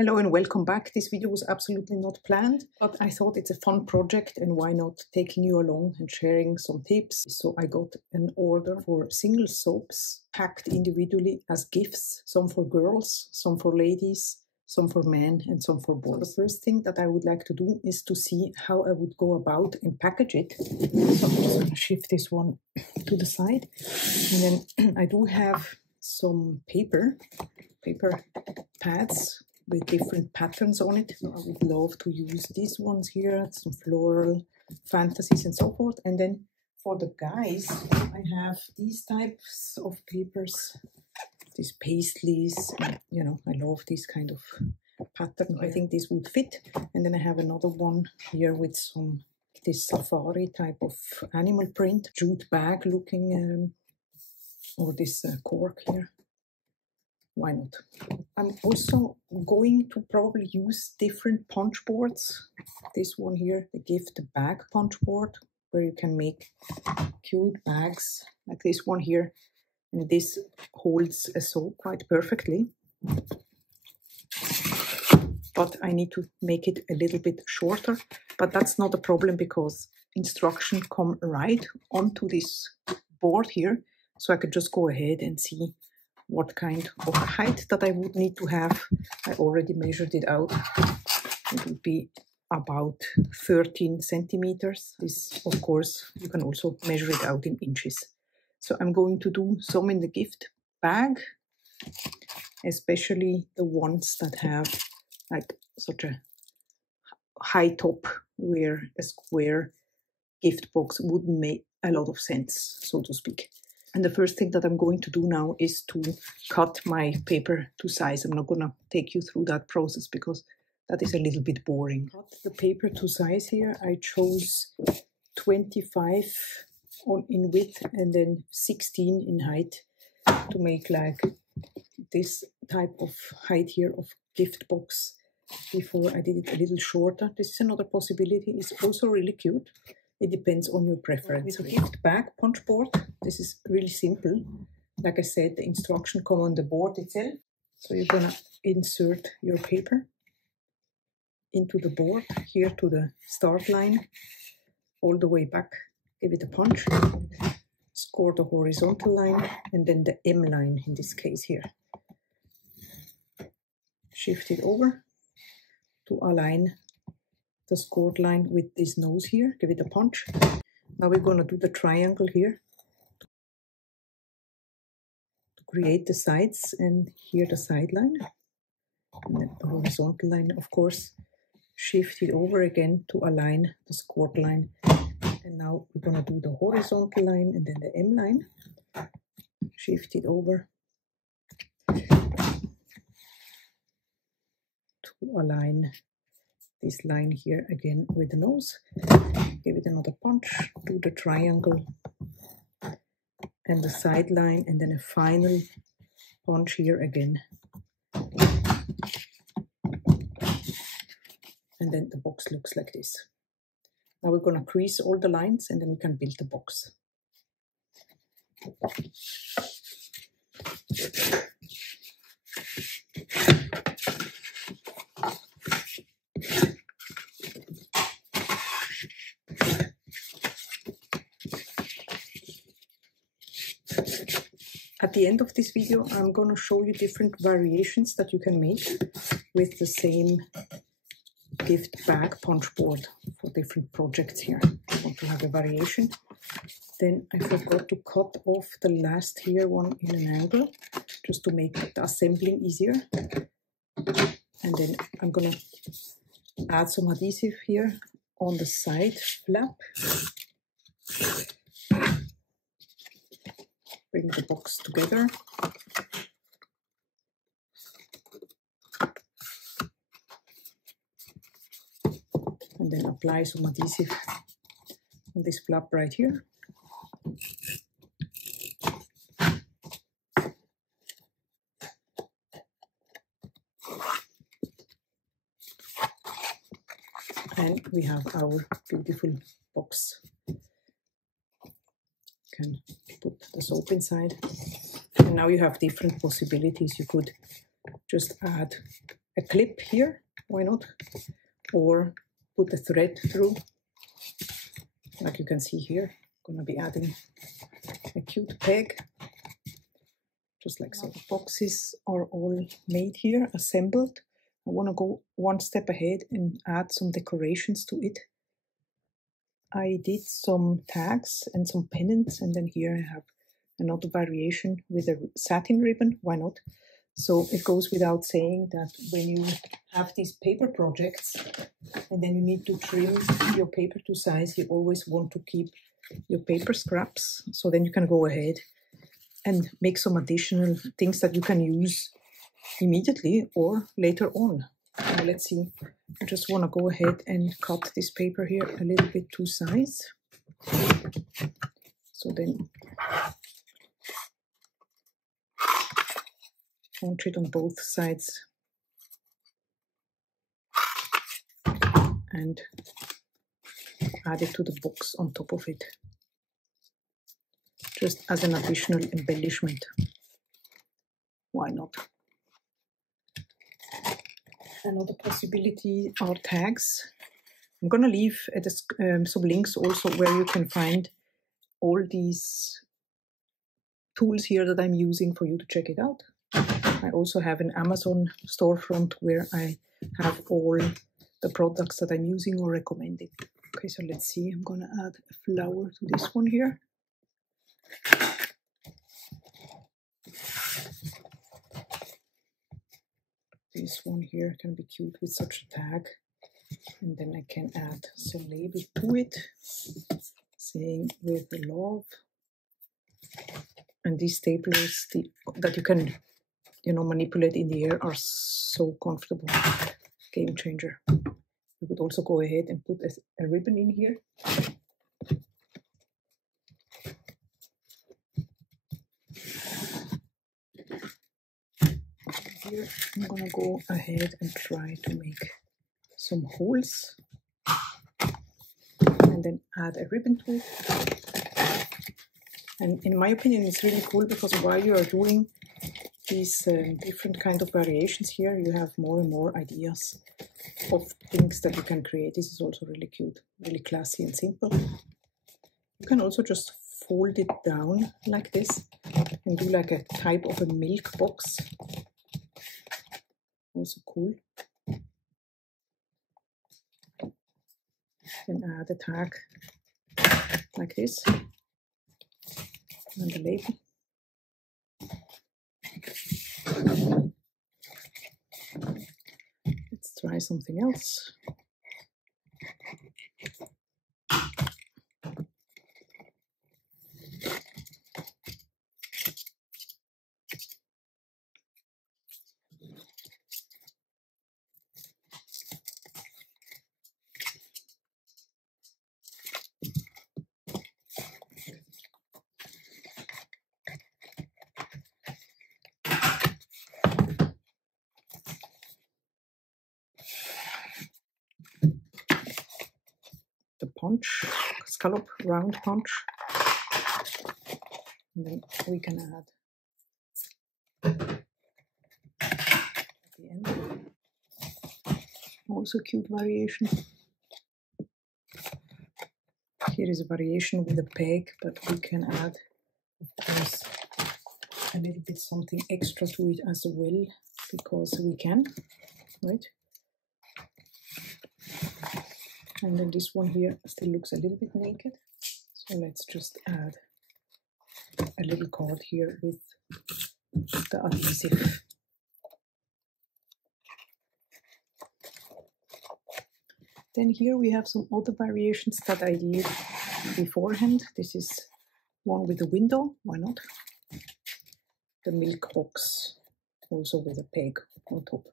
Hello and welcome back. This video was absolutely not planned, but I thought it's a fun project and why not taking you along and sharing some tips. So I got an order for single soaps packed individually as gifts, some for girls, some for ladies, some for men and some for boys. So the first thing that I would like to do is to see how I would go about and package it. So I'm just going to shift this one to the side. And then I do have some paper pads with different patterns on it. So I would love to use these ones here, some floral fantasies and so forth. And then for the guys, I have these types of papers, these paisleys, you know, I love this kind of pattern. I think this would fit. And then I have another one here with some, this safari type of animal print, jute bag looking, or this cork here. Why not? I'm also going to probably use different punch boards. This one here, the gift bag punch board, where you can make cute bags like this one here. And this holds a soap quite perfectly. But I need to make it a little bit shorter. But that's not a problem because instructions come right onto this board here. So I could just go ahead and see what kind of height that I would need to have. I already measured it out. It would be about 13 centimeters. This, of course, you can also measure it out in inches. So I'm going to do some in the gift bag, especially the ones that have like such a high top where a square gift box would make a lot of sense, so to speak. And the first thing that I'm going to do now is to cut my paper to size. I'm not going to take you through that process because that is a little bit boring. Cut the paper to size here. I chose 25 in width and then 16 in height to make like this type of height here of gift box. Before I did it a little shorter. This is another possibility. It's also really cute. It depends on your preference. With a gift bag punch board, this is really simple. Like I said, the instruction come on the board itself. So you're gonna insert your paper into the board, here to the start line, all the way back. Give it a punch, score the horizontal line, and then the M line in this case here. Shift it over to align the scored line with this nose here. Give it a punch. Now we're going to do the triangle here to create the sides, and here the side line, and then the horizontal line, of course. Shift it over again to align the scored line, and now we're going to do the horizontal line and then the M line. Shift it over to align this line here again with the nose. Give it another punch, do the triangle and the side line, and then a final punch here again. And then the box looks like this. Now we're going to crease all the lines and then we can build the box. At the end of this video, I'm going to show you different variations that you can make with the same gift bag punch board for different projects here. I want to have a variation. Then I forgot to cut off the last here one in an angle, just to make the assembling easier. And then I'm going to add some adhesive here on the side flap. Bring the box together. And then apply some adhesive on this flap right here. And we have our beautiful box. Can put the soap inside. And now you have different possibilities. You could just add a clip here, why not? Or put the thread through, like you can see here. I'm gonna be adding a cute peg, just like so. The boxes are all made here, assembled. I want to go one step ahead and add some decorations to it. I did some tags and some pennants, and then here I have another variation with a satin ribbon, why not? So it goes without saying that when you have these paper projects and then you need to trim your paper to size, you always want to keep your paper scraps. So then you can go ahead and make some additional things that you can use immediately or later on. Now let's see, I just want to go ahead and cut this paper here a little bit to size. So then punch it on both sides and add it to the box on top of it, just as an additional embellishment. Why not? Another possibility are tags. I'm gonna leave some links also where you can find all these tools here that I'm using for you to check it out. I also have an Amazon storefront where I have all the products that I'm using or recommending. Okay, so let's see, I'm gonna add a flower to this one here. This one here can be cute with such a tag. And then I can add some label to it, saying with love. And these staplers that you can, manipulate in the air are so comfortable. Game changer. You could also go ahead and put a ribbon in here. Here I'm gonna go ahead and try to make some holes and then add a ribbon to it. And in my opinion, it's really cool because while you are doing these different kind of variations here, you have more and more ideas of things that you can create. This is also really cute, really classy and simple. You can also just fold it down like this and do like a type of a milk box. Also cool. And add a tag like this and the label. Let's try something else. The punch, scallop round punch, and then we can add at the end. Also cute variation. Here is a variation with a peg, but we can add, of course, a little bit something extra to it as well, because we can, right? And then this one here still looks a little bit naked. So let's just add a little card here with the adhesive. Then here we have some other variations that I did beforehand. This is one with a window, why not? The milk box, also with a peg on top.